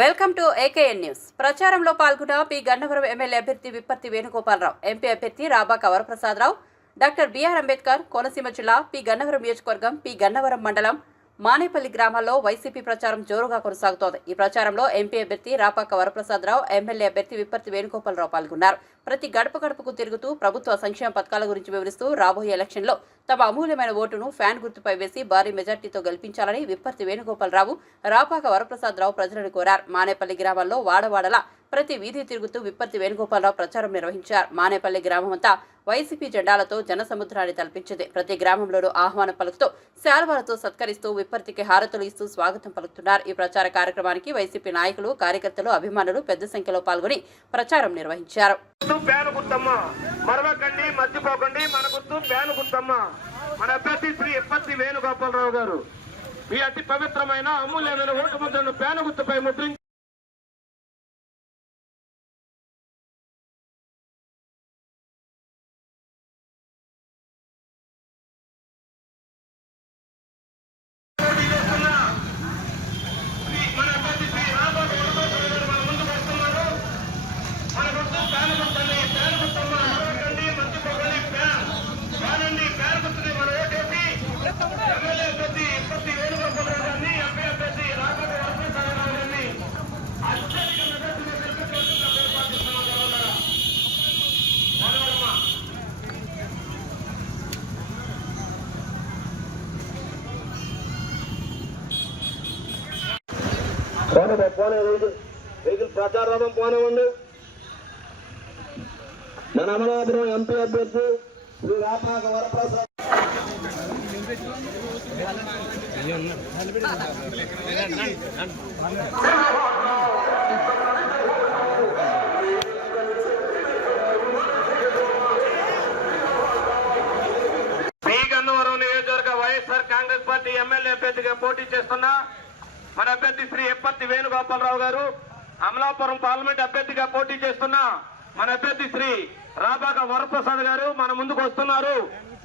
Welcome to AKN news. ప్రచారంలో పాల్గొన్న P. Gannavaram MLA అభ్యర్థి విప్పర్తి వేణుగోపాలరావు ఎంపీ అభ్యర్థి రాబాక వరప్రసాదరావు డాక్టర్ బిఆర్ అంబేద్కర్ కోనసీమ జిల్లా పి. గన్నవరం నియోజకవర్గం పి. గన్నవరం మండలం మానేపల్లి గ్రామాల్లో వైసీపీ ప్రచారం జోరుగా కొనసాగుతోంది. ఈ ప్రచారంలో ఎంపీ అభ్యర్థి రాపాక వరప్రసాదరావు ఎమ్మెల్యే అభ్యర్థి విప్పర్తి వేణుగోపాలరావు పాల్గొన్నారు. ప్రతి గడప గడపకు తిరుగుతూ ప్రభుత్వ సంక్షేమ పథకాల గురించి వివరిస్తూ రాబోయే ఎలక్షన్లో తమ అమూల్యమైన ఓటును ఫ్యాన్ గుర్తుపై వేసి భారీ మెజార్టీతో గెలిపించాలని విప్పర్తి వేణుగోపాలరావు రాపాక వరప్రసాదరావు ప్రజలను కోరారు. మానేపల్లి గ్రామాల్లో వాడవాడలా ప్రతి వీధి తిరుగుతూ విప్పత్తి వేణుగోపాలరావు ప్రచారం నిర్వహించారు. మానేపల్లి గ్రామమంతా వైసీపీ జెండాలతో జనసముద్రాన్ని తలపించింది. ప్రతి గ్రామంలోనూ ఆహ్వానం పలుకుతూ శాల్వాలతో సత్కరిస్తూ విప్పర్తికి హారతులు ఇస్తూ స్వాగతం పలుకుతున్నారు. ఈ ప్రచార కార్యక్రమానికి వైసీపీ నాయకులు కార్యకర్తలు అభిమానులు పెద్ద సంఖ్యలో పాల్గొని ప్రచారం నిర్వహించారు. గుర్తు మరవకండి మర్చిపోకండి. మన గుర్తు పేను గుర్తమ్మ. మన అభ్యర్థి శ్రీ ఇప్పత్తి వేణుగోపాలరావు గారు. ఈ అతి పవిత్రమైన అమూల్యమైన ఓటు ముద్రను పేను గుర్తుపై ముద్రించి పోనే వెహికల్ వెహికల్ ప్రచార రథం పోనివ్వండి మన అమలాపురం ఎంపీ అభ్యర్థి శ్రీ రాపాక వరప్రసాద్. పి నియోజకవర్గ వైఎస్ఆర్ కాంగ్రెస్ పార్టీ ఎమ్మెల్యే అభ్యర్థిగా పోటీ చేస్తున్న మన అభ్యర్థి శ్రీ ఎప్పత్తి వేణుగోపాలరావు గారు అమలాపురం పార్లమెంట్ అభ్యర్థిగా పోటీ చేస్తున్న మన అభ్యర్థి శ్రీ రాబాక వరప్రసాద్ గారు మన ముందుకు వస్తున్నారు.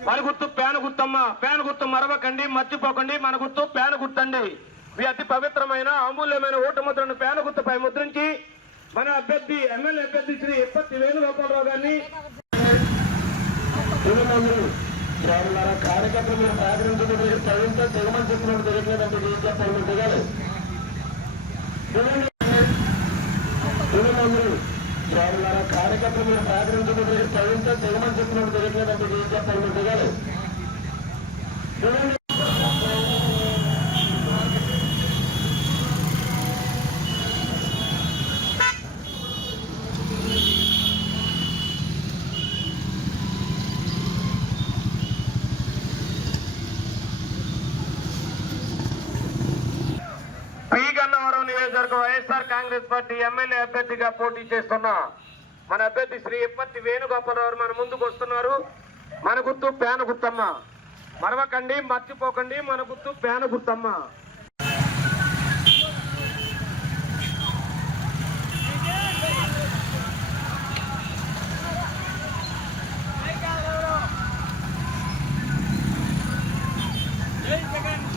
మన గుర్తు పేన గుర్తమ్మ పేన గుర్తు మరవకండి మర్చిపోకండి. మన గుర్తు పేన గుర్తండి మీ అతి పవిత్రమైన అమూల్యమైన ఓటు ముద్రను పేన గుర్తుపై ముద్రించి మన అభ్యర్థి ఎమ్మెల్యే అభ్యర్థి శ్రీ ఎప్పత్తి వేణుగోపాలరావు గారిని కార్యకర్తలు మీరు సహకరించుకుంటే తగినంత తెగమని చెప్పినట్టు ఏం చెప్పాలి దిగాలి కేవలం కార్యకర్తలు మీరు సహకరించుకుంటే తగినంత తెగమని చెప్పినట్టు తెలియట్లేదంటే ఏం చెప్పాలి మీరు దిగాలి వరకు వైఎస్ఆర్ కాంగ్రెస్ పార్టీ ఎమ్మెల్యే అభ్యర్థిగా పోటీ చేస్తున్నా. మన అభ్యర్థి శ్రీ ఇప్పటి వేణుగోపాలరావు మన ముందుకు వస్తున్నారు. మన గుర్తు పేన గుర్తమ్మ. మరవకండి మర్చిపోకండి మన గుర్తు పేన గుర్తమ్మ. Hey, second.